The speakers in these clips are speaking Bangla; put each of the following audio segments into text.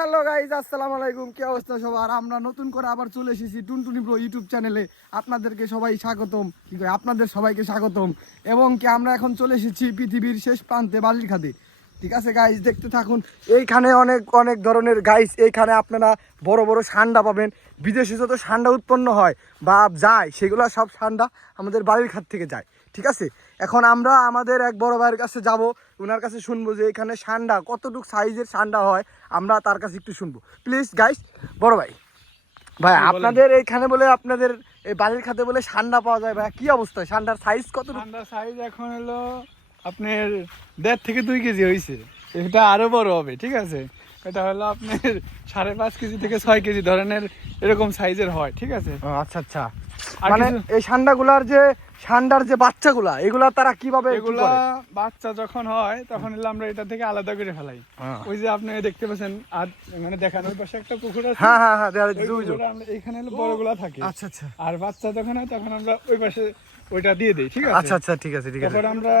হ্যালো গাইজ, আসসালামু আলাইকুম। কি অবস্থা সবার? আমরা নতুন করে আবার চলে এসেছি টুনটুনি ব্রো ইউটিউব চ্যানেলে। আপনাদেরকে সবাই স্বাগতম, আপনাদের সবাইকে স্বাগতম। এবং কি আমরা এখন চলে এসেছি পৃথিবীর শেষ প্রান্তে বালিরখাতে। ঠিক আছে গাইজ, দেখতে থাকুন। এইখানে অনেক অনেক ধরনের গাইজ, এইখানে আপনারা বড় বড় সান্ডা পাবেন। বিদেশে যত সান্ডা উৎপন্ন হয় বা যায়, সেগুলো সব সান্ডা আমাদের বালিরখাত থেকে যায়। ঠিক আছে, এখন আমরা আমাদের এক বড় ভাইয়ের কাছে যাব, ওনার কাছে শুনবো যে এখানে সান্ডা কতটুকু সাইজের সান্ডা হয়, আমরা তার কাছে একটু শুনবো। প্লিজ গাইস, বড় ভাই, ভাই আপনাদের এইখানে বলে আপনাদের এই বালির খাতে বলে সান্ডা পাওয়া যায়, ভাই কি অবস্থা? সান্ডার সাইজ কত? সান্ডার সাইজ এখন হলো আপনার 1.5 থেকে 2 কেজি হয়েছে। এটা আরো বড় হবে। ঠিক আছে, এটা হলো আপনার 5.5 কেজি থেকে 6 কেজি ধরনের এরকম সাইজের হয়। ঠিক আছে। আচ্ছা আচ্ছা, মানে এই সান্ডাগুলার যে সান্ডার যে বাচ্চাগুলা, এগুলা তারা কিভাবে? এগুলা বাচ্চা যখন হয় তখন হলো আমরা এটা থেকে আলাদা করে ফেলাই। ওই যে আপনি দেখতে পাচ্ছেন আর মানে দেখানোর পাশে একটা পুকুর আছে। হ্যাঁ হ্যাঁ হ্যাঁ, এখানে হলো বড়গুলা থাকে। আচ্ছা আচ্ছা, আর বাচ্চা যখন হয় তখন আমরা ওই পাশে ওইটা দিয়ে দেই। ঠিক আছে। আচ্ছা আচ্ছা, ঠিক আছে ঠিক আছে। তারপর আমরা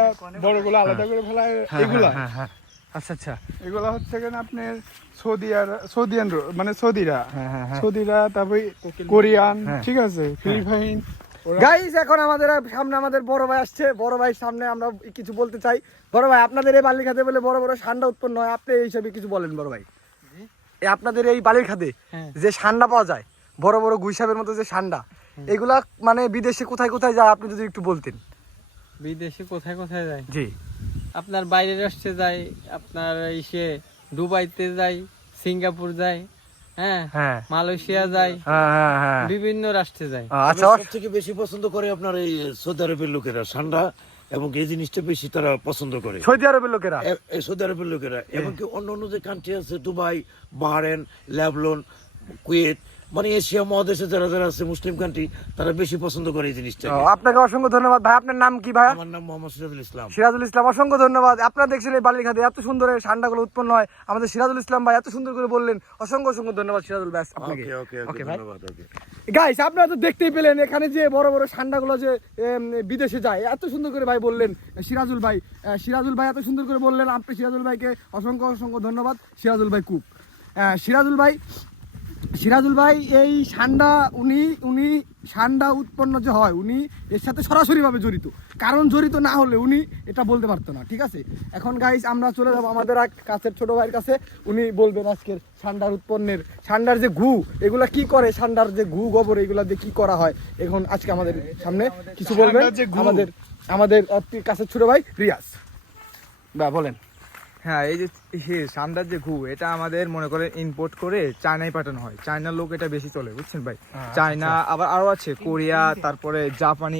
বড়গুলো আলাদা করে ফেলাই। এগুলা আচ্ছা আচ্ছা, এগুলা হচ্ছে কেন আপনার সৌদিয়ান মানে সৌদিরা, তারপরে কোরিয়ান। ঠিক আছে, ফিলিপাইন। গাইস, এখন আমাদের সামনে আমাদের বড় ভাই আসছে। বড় ভাইয়ের সামনে আমরা কিছু বলতে চাই। বড় ভাই, আপনাদের এই বালির খাতে বলে বড় বড় সান্ডা উৎপন্ন হয়, আপনি এই হিসাবে কিছু বলেন বড় ভাই। আপনাদের এই বালির খাতে যে সান্ডা পাওয়া যায়, বড় বড় গুইসাবের মতো যে সান্ডা, এগুলা মানে বিদেশে কোথায় কোথায় যায় আপনি যদি একটু বলতেন। বিদেশে কোথায় কোথায় যায়? জি, আপনার বাইরের রাষ্ট্রে যায়, আপনার ইসে দুবাইতে যায়, সিঙ্গাপুর যায়, হ্যাঁ, মালয়েশিয়া যায়, বিভিন্ন রাষ্ট্রে যায়। আচ্ছা, সবথেকে বেশি পছন্দ করে আপনার এই সৌদি আরবের লোকেরা সান্ডা, এবং এই জিনিসটা বেশি তারা পছন্দ করে সৌদি আরবের লোকেরা। সৌদি আরবের লোকেরা এমনকি অন্য অন্য যে কান্ট্রি আছে, দুবাই, বাহরেন, লেবানন, কুয়েত, মানে এশিয়া মহাদেশে যারা যারা আছে মুসলিম কান্ট্রি, তারা বেশি পছন্দ করে এই জিনিসটা। আপনাকে অসংখ্য ধন্যবাদ ভাই। আপনার নাম কি ভাই? আমার নাম মোহাম্মদ সিরাজুল ইসলাম। সিরাজুল ইসলাম, অসংখ্য ধন্যবাদ। আপনারা দেখছেন এই বালির খাতে এত সুন্দর এই সান্ডাগুলো উৎপন্ন হয়, আমাদের সিরাজুল ইসলাম ভাই এত সুন্দর করে বললেন। অসংখ্য অসংখ্য ধন্যবাদ সিরাজুল ভাই আপনাকে। ওকে ভাই, ধন্যবাদ। ওকে গাইস, আপনারা তো দেখতেই পেলেন এখানে যে বড় বড় সান্ডাগুলো যে বিদেশে যায়, এত সুন্দর করে ভাই বললেন সিরাজুল ভাই। সিরাজুল ভাই এত সুন্দর করে বললেন, আপনি সিরাজুল ভাইকে অসংখ্য অসংখ্য ধন্যবাদ। সিরাজুল ভাই কুক, সিরাজুল ভাই এই সান্ডা উনি সান্ডা উৎপন্ন যে হয়, উনি এর সাথে সরাসরিভাবে জড়িত, কারণ জড়িত না হলে উনি এটা বলতে পারতো না। ঠিক আছে, এখন গাইস আমরা চলে যাবো আমাদের এক কাছের ছোট ভাইয়ের কাছে। উনি বলবেন আজকের সান্ডার উৎপন্নের, সান্ডার যে ঘু, এগুলা কি করে, সান্ডার যে ঘু গোবর এগুলা দিয়ে কি করা হয়, এখন আজকে আমাদের সামনে কিছু বলবেন আমাদের কাছের ছোট ভাই রিয়াজ। বা বলেন। হ্যাঁ, এই যে সান্ডার যে ঘু, এটা আমাদের মনে করে ইম্পোর্ট করে চায়নায় পাঠানো হয়। চায়নার লোক এটা বেশি চলে, বুঝছেন ভাই। চায়না, আবার আরো আছে কোরিয়া, তারপরে জাপানি,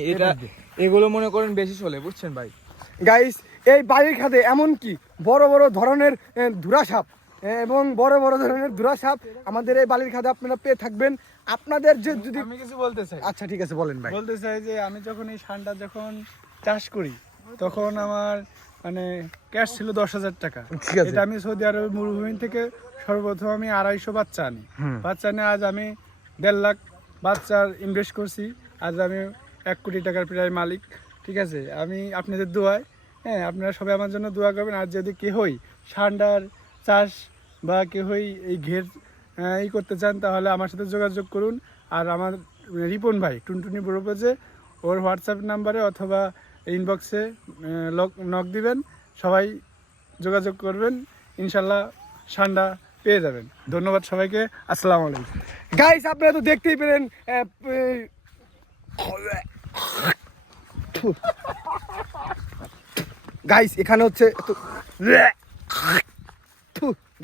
এগুলো মনে করেন বেশি চলে, বুঝছেন ভাই। গাইস, এই বালির খাতে এমনকি বড় বড় ধরনের ধুরাসাপ এবং বড় বড় ধরনের ধুরাসাপ আমাদের এই বালির খাতে আপনারা পেয়ে থাকবেন। আপনাদের যে যদি আমি কিছু বলতে চাই। আচ্ছা ঠিক আছে, বলেন ভাই। বলতে চাই যে আমি যখন এই সান্ডা যখন চাষ করি, তখন আমার মানে ক্যাশ ছিল 10,000 টাকা। এটা আমি সৌদি আরবের মরুভূমি থেকে সর্বপ্রথম আমি 250 বাচ্চা আনি। বাচ্চা নিয়ে আজ আমি 1.5 লাখ বাচ্চার ইনভেস্ট করছি। আজ আমি 1 কোটি টাকার প্রায় মালিক। ঠিক আছে, আমি আপনাদের দোয়ায়, আপনারা সবাই আমার জন্য দোয়া করবেন। আর যদি কেহই সান্ডার চাষ বা কেহই এই ঘের করতে চান, তাহলে আমার সাথে যোগাযোগ করুন। আর আমার রিপন ভাই টুনটুনি ব্রো পেজে, ওর হোয়াটসঅ্যাপ নাম্বারে অথবা ইনবক্সে নক দিবেন, সবাই যোগাযোগ করবেন, ইনশাল্লাহ সান্ডা পেয়ে যাবেন। ধন্যবাদ সবাইকে, আসসালামু আলাইকুম। গাইস, আপনারা তো দেখতেই পেলেন গাইস, এখানে হচ্ছে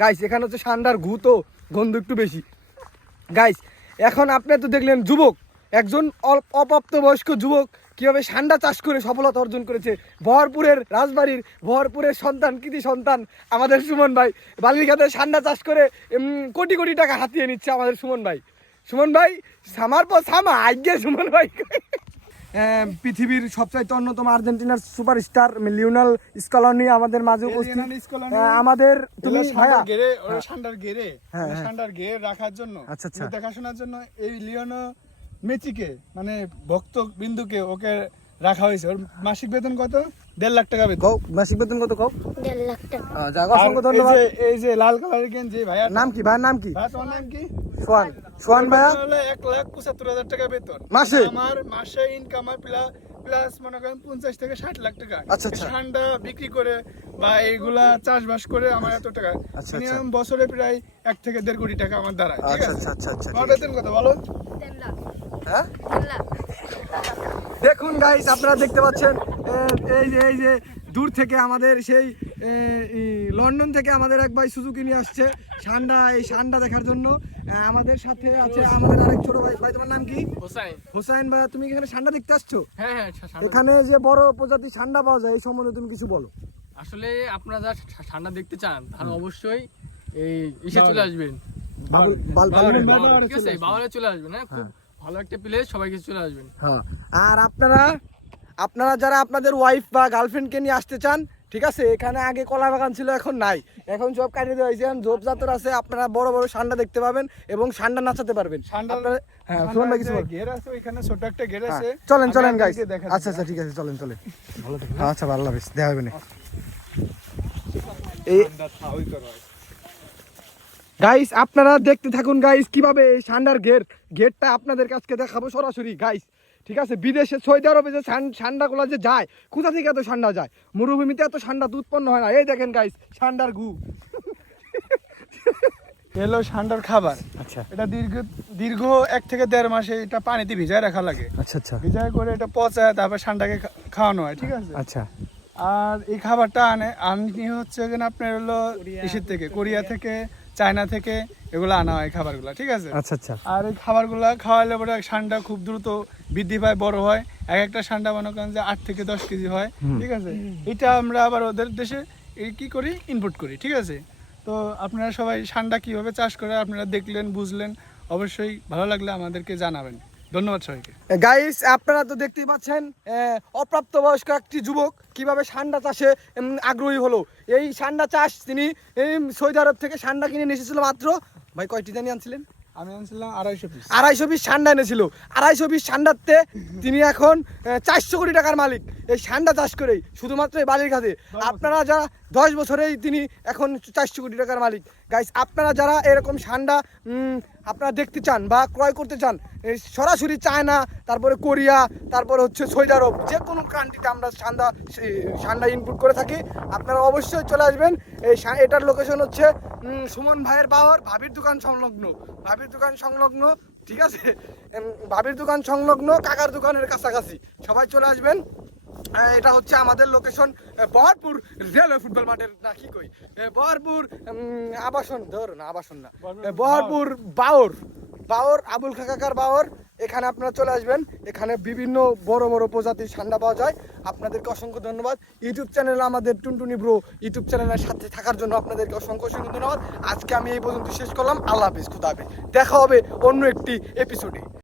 গাইস, এখানে হচ্ছে সান্ডার ঘু, তো গন্ধ একটু বেশি। গাইস, এখন আপনারা তো দেখলেন যুবক, একজন অপ্রাপ্তবয়স্ক যুবক কিভাবে সান্ডা চাষ করে সফলতা অর্জন করেছে। ভরপুরের রাজবাড়ির ভরপুরের সন্তান, কৃতি সন্তান আমাদের সুমন ভাই, বালিরখাতে সান্ডা চাষ করে কোটি কোটি টাকা হাতিয়ে নিচ্ছে আমাদের সুমন ভাই। সুমন ভাই সামার পর সামা আজ্ঞে সুমন ভাই। পৃথিবীর সবচাইতে অন্যতম আর্জেন্টিনার সুপারস্টার লিওনেল স্কলনি আমাদের মাঝে উপস্থিত। আমাদের তুমি ভাইয়া সান্ডার ঘেরে রাখার জন্য, দেখাশোনার জন্য এই লিওনো মেসিকে মানে ভক্ত বিন্দুকে ওকে রাখা হয়েছে। ওর মাসিক বেতন কত? 1.5 লাখ টাকা বেতন। কও মাসিক বেতন কত কও? 1.5 লাখ টাকা। যাক আর অসংখ্য ধন্যবাদ। এই যে লাল কালারের গেঞ্জি ভাইয়া, নাম কি ভাইয়ের নাম কি? ভাই তোমার নাম কি? সোহান। সোহান ভাইয়া 1,75,000 টাকা বেতন মাসে? আমার মাসে ইনকাম হয় প্লাস মনে করেন 50 থেকে 60 লাখ টাকা। আচ্ছা, আচ্ছা। ঠান্ডা বিক্রি করে বা এইগুলা চাষবাস করে আমার এত টাকা আচ্ছা। মিনিমাম বছরে প্রায় 1 থেকে 1.5 কোটি টাকা আমার দাঁড়ায়। ঠিক আচ্ছা আছে? আচ্ছা আচ্ছা আচ্ছা তোমার বেতন কত বলো? 3 লাখ। হ্যাঁ 3 লাখ। দেখুন গাইস আপনারা দেখতে পাচ্ছেন এই যে দূর থেকে আমাদের সেই লন্ডন থেকে আমাদের এক ভাই সুজুকি নিয়ে আসছে এই সান্ডা দেখার জন্য। আমাদের সাথে আছে আমাদের আরেক ছোট ভাই। ভাই তোমার নাম কি? হোসাইন ভাই, তুমি এখানে সান্ডা দেখতে আসছো? হ্যাঁ হ্যাঁ এখানে যে বড় প্রজাতির সান্ডা পাওয়া যায় এই সম্বন্ধে তুমি কিছু বলো। আসলে আপনারা যারা ঠান্ডা দেখতে চান তাহলে অবশ্যই এই ইসে চলে আসবেন, ঠিক আছে? বাওয়ালে চলে আসবেন। হ্যাঁ, খুব ভালো একটা প্লেস, সবাই কিছু চলে আসবেন। হ্যাঁ, আর আপনারা যারা আপনাদের ওয়াইফ বা গার্লফ্রেন্ডকে নিয়ে আসতে চান, ঠিক আছে, এখানে আগে কলা বাগান ছিল, এখন নাই, এখন সব কাটিয়ে দেওয়া হয়েছে, এখন ঝোপ জাতর আছে। আপনারা বড় বড় সান্ডা দেখতে পাবেন এবং সান্ডা নাচাতে পারবেন। হ্যাঁ, সুমন ভাই কিছু বল। ঘের আছে ওইখানে, ছোট একটা ঘের আছে। চলেন গাইস। দেখা আচ্ছা ঠিক আছে, চলেন ভালো থাকুন। আচ্ছা ভালো লাগবে, দেখা হবে না। গাইস আপনারা দেখতে থাকুন গাইস, কিভাবে এই সান্ডার ঘেরটা আপনাদের কাছে দেখাবো সরাসরি গাইস। ঠিক আছে, বিদেশে সৌদি আরবে যে সান্ডাগুলো যে যায়, কোথা থেকে এত সান্ডা যায়? মরুভূমিতে এত সান্ডা তো উৎপন্ন হয় না। এই দেখেন গাইস, সান্ডার গু। এলো সান্ডার খাবার। আচ্ছা এটা দীর্ঘ 1 থেকে 1.5 মাসে এটা পানিতে ভিজায় রাখা লাগে। আচ্ছা ভিজায় করে এটা পচায় তারপর সান্ডাকে খাওয়ানো হয়। ঠিক আছে? আচ্ছা আর এই খাবারটা আনি হচ্ছে এখানে আপনার হলো ইসের থেকে, কোরিয়া থেকে, চায়না থেকে এগুলো আনা হয় খাবারগুলো। ঠিক আছে? আচ্ছা আর এই খাবারগুলো খাওয়ালে পরে সান্ডা খুব দ্রুত বৃদ্ধি পায়, বড় হয়। একটা সান্ডা মনে করেন যে 8 থেকে 10 কেজি হয়। ঠিক আছে? এটা আমরা আবার ওদের দেশে কি করি, ইম্পোর্ট করি। ঠিক আছে? তো আপনারা সবাই সান্ডা কিভাবে চাষ করে আপনারা দেখলেন, বুঝলেন। অবশ্যই ভালো লাগলে আমাদেরকে জানাবেন। ধন্যবাদ সবাইকে। গাইস আপনারা তো দেখতেই পাচ্ছেন অপ্রাপ্তবয়স্ক একটি যুবক কিভাবে সান্ডা চাষে আগ্রহী হলো। এই সান্ডা চাষ তিনি সৌদি আরব থেকে সান্ডা কিনে নিয়ে এসেছিল মাত্র, ভাই কয়টি জানি আনছিলেন? আমি আনছিলাম 250 পিস। 250 পিস সান্ডা এনেছিল। 250 পিস সান্ডাতে তিনি এখন 400 কোটি টাকার মালিক এই সান্ডা চাষ করেই, শুধুমাত্র এই বালির খাতে। আপনারা যারা 10 বছরেই তিনি এখন 400 কোটি টাকার মালিক। গাইস আপনারা যারা এরকম সান্ডা আপনারা দেখতে চান বা ক্রয় করতে চান, সরাসরি চায়না, তারপরে কোরিয়া, তারপরে হচ্ছে সৌদি আরব, যে কোনো কান্ট্রিতে আমরা সান্ডা ইনপুট করে থাকি। আপনারা অবশ্যই চলে আসবেন। এটার লোকেশন হচ্ছে সুমন ভাইয়ের বাওয়ার, ভাবির দোকান সংলগ্ন। ঠিক আছে, ভাবির দোকান সংলগ্ন, কাকার দোকানের কাছাকাছি। সবাই চলে আসবেন। এটা হচ্ছে আমাদের লোকেশন বহরপুর রেলওয়ে ফুটবল মাঠের, না কি কই, বহরপুর বহরপুর বাওর আবুল কাকার বাওর। এখানে আপনারা চলে আসবেন। এখানে বিভিন্ন বড় বড় প্রজাতির সান্ডা পাওয়া যায়। আপনাদেরকে অসংখ্য ধন্যবাদ। ইউটিউব চ্যানেল আমাদের টুনটুনি ব্রো ইউটিউব চ্যানেলের সাথে থাকার জন্য আপনাদেরকে অসংখ্য ধন্যবাদ। আজকে আমি এই পর্যন্ত শেষ করলাম। আল্লাহ হাফিজ, খুদা হাফিজ। দেখা হবে অন্য একটি এপিসোডে।